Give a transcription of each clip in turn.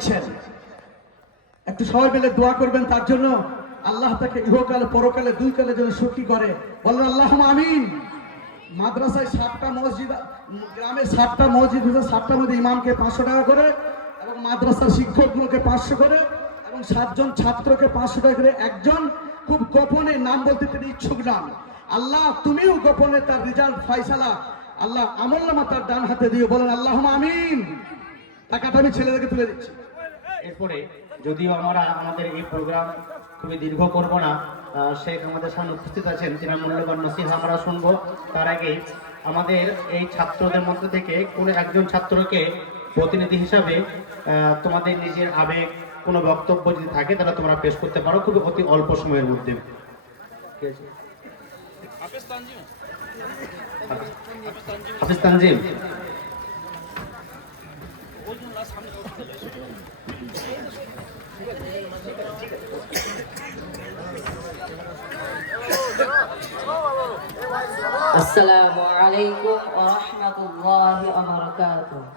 দিচ্ছেন, একটু সবাই মিলে দোয়া করবেন তার জন্য। আল্লাহ তাকে ইহকালে পরকালে দুই কালে যেন সুখী করে, বলেন আল্লাহুম্মা আমিন। মাদ্রাসায় 7টা মসজিদ, গ্রামে 7টা মসজিদ হচ্ছে, 7টার মধ্যে ইমামকে 500 টাকা করে এবং মাদ্রাসার শিক্ষকগুলোকে 500 করে এবং 7 জন ছাত্রকে 500 টাকা করে। একজন খুব গোপনে নাম বলতে তিনি ইচ্ছুক নাম, আল্লাহ তুমিও গোপনে তার রেজাল্ট ফয়সালা আল্লাহ আমলনামা তার ডান হাতে দিও, বলেন আল্লাহুম্মা আমিন। টাকাটা আমি ছেলেদেরকে তুলে দিচ্ছি। এরপরে যদিও আমরা আমাদের এই প্রোগ্রাম খুবই দীর্ঘ করব না, শেখ আমাদের সামনে উপস্থিত আছেন, তিনি মূল্যবান নসিহা আমরা শুনবো। তার আগে আমাদের এই ছাত্রদের মধ্যে থেকে কোনো একজন ছাত্রকে প্রতিনিধি হিসাবে তোমাদের নিজের আবেগ কোনো বক্তব্য যদি থাকে তাহলে তোমরা পেশ করতে পারো খুবই অতি অল্প সময়ের মধ্যে। হাফিজ তানজিম। আসসালামু আলাইকুম ওয়া রাহমাতুল্লাহি ওয়া বারাকাতুহু।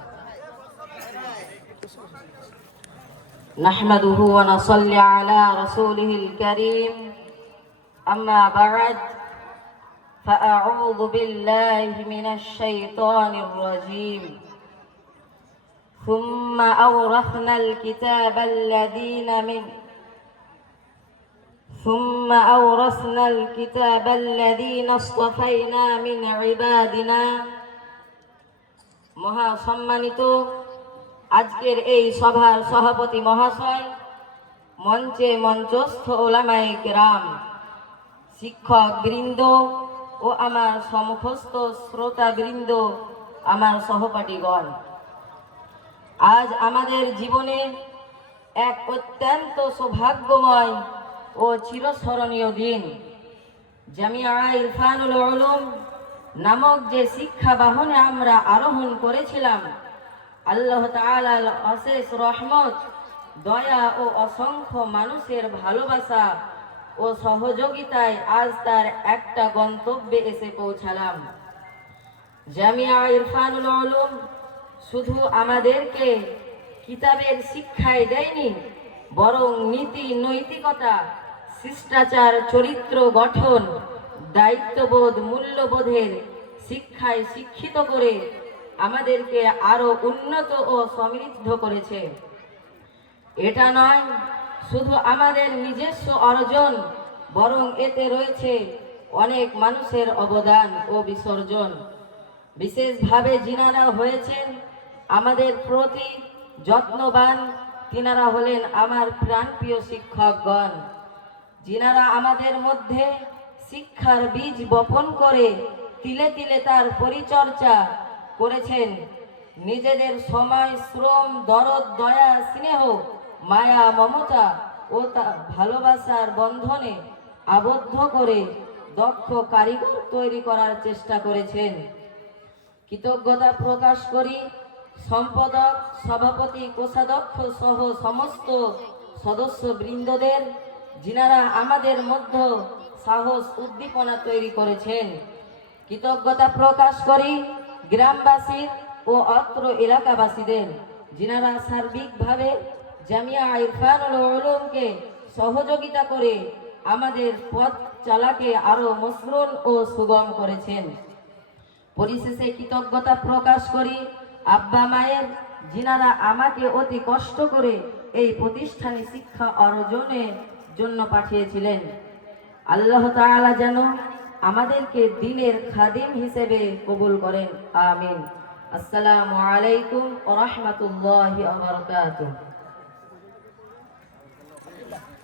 নাহমাদুহু ওয়া নুসাল্লি আলা রাসূলিহিল কারীম, আম্মা বা'দ, ফাআউযু বিল্লাহি মিনাশ শাইতানির রাজীম। সুম্মা আওরাসনাল কিতাবাল্লাযীনা মিন ثم أورثنا الكتاب الذين اصطفينا من عبادنا। মহাসম্মানিত আজকের এই সভার সভাপতি মহাশয়, মঞ্চে মঞ্চস্থ ওলামায়ে কেরাম, শিক্ষক বৃন্দ ও আমার সমুখস্থ শ্রোতা বৃন্দ, আমার সহপাঠীগণ, আজ আমাদের জীবনে এক অত্যন্ত সৌভাগ্যময় ও চিরস্মরণীয় দিন। জামিয়া ইরফানুল উলুম নামক যে শিক্ষা বাহনে আমরা আরোহণ করেছিলাম, আল্লাহ তাআলার অশেষ রহমত, দয়া ও অসংখ্য মানুষের ভালোবাসা ও সহযোগিতায় আজ তার একটা গন্তব্যে এসে পৌঁছালাম। জামিয়া ইরফানুল উলুম শুধু আমাদেরকে কিতাবের শিক্ষাই দেয়নি, বরং নীতি নৈতিকতা, শিষ্টাচার, চরিত্র গঠন, দায়িত্ববোধ, মূল্যবোধের শিক্ষায় শিক্ষিত করে আমাদেরকে আরো উন্নত ও সমৃদ্ধ করেছে। এটা নয় শুধু আমাদের নিজস্ব অর্জন, বরং এতে রয়েছে অনেক মানুষের অবদান ও বিসর্জন। বিশেষভাবে যিনারা হয়েছেন আমাদের প্রতি যত্নবান, তিনারা হলেন আমার প্রাণপ্রিয় শিক্ষকগণ, যিনারা আমাদের মধ্যে শিক্ষার বীজ বপন করে তিলে তিলে তার পরিচর্যা করেছেন। নিজেদের সময়, শ্রম, দরদ, দয়া, স্নেহ, মায়া, মমতা ও ভালোবাসার বন্ধনে আবদ্ধ করে দক্ষ কারিগর তৈরি করার চেষ্টা করেছেন। কৃতজ্ঞতা প্রকাশ করি সম্পাদক, সভাপতি, কোষাধ্যক্ষ সহ সমস্ত সদস্য বৃন্দদের, যিনারা আমাদের মধ্যে সাহস, উদ্দীপনা তৈরি করেছেন। কৃতজ্ঞতা প্রকাশ করি গ্রামবাসী ও অত্র এলাকাবাসীদের, যিনারা সার্বিকভাবে জামিয়া ইরফানুল উলুমকে সহযোগিতা করে আমাদের পথ চলাকে আরো মসৃণ ও সুগম করেছেন। পরিশেষে কৃতজ্ঞতা প্রকাশ করি আব্বা মায়ের, যিনারা আমাকে অতি কষ্ট করে এই প্রতিষ্ঠানে শিক্ষা অর্জনের জন্য পাঠিয়েছিলেন। আল্লাহ তাআলা যেন আমাদেরকে দিনের খাদিম হিসেবে কবুল করেন, আমিন। আসসালামু আলাইকুম ওয়া রাহমাতুল্লাহি ওয়া বারাকাতুহু।